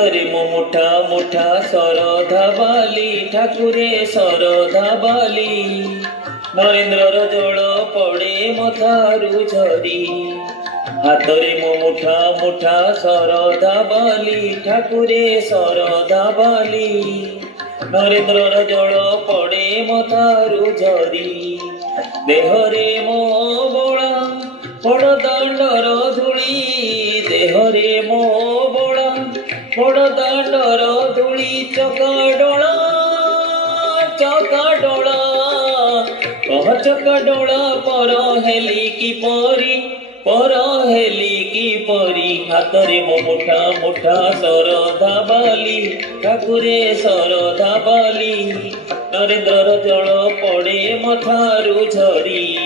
ହାତରେ ମୋ ମୁଠା ମୁଠା ଶରଧା ବାଲି ଠାକୁରେ ଶରଧା ବାଲି ନରେନ୍ଦ୍ରର ଜଳ ପଡ଼େ ମଥାରୁ ଝରି ହାତରେ ମୋ ମୁଠା ମୁଠା ଶରଧା ବାଲି ଠାକୁରେ ଶରଧା ବାଲି ନରେନ୍ଦ୍ରର ଜଳ ପଡ଼େ ମଥାରୁ ଝରି ଦେହରେ ମୋ ବୋଳା ବଡ଼ ଦାଣ୍ଡର ଧୂଳି ଦେହରେ ମୋ ବୋଳା ବଡ଼ ଦାଣ୍ଡର ଧୂଳି ଚକାଡୋଳା କହ ଚକାଡୋଳା ପର ହେଲି କିପରି ହାତରେ ମୋ ମୁଠା ମୁଠା ଶରଧା ବାଲି ଠାକୁରେ ଶରଧା ବାଲି ନରେନ୍ଦ୍ରର ଜଳ ପଡ଼େ ମଥାରୁ ଝରି।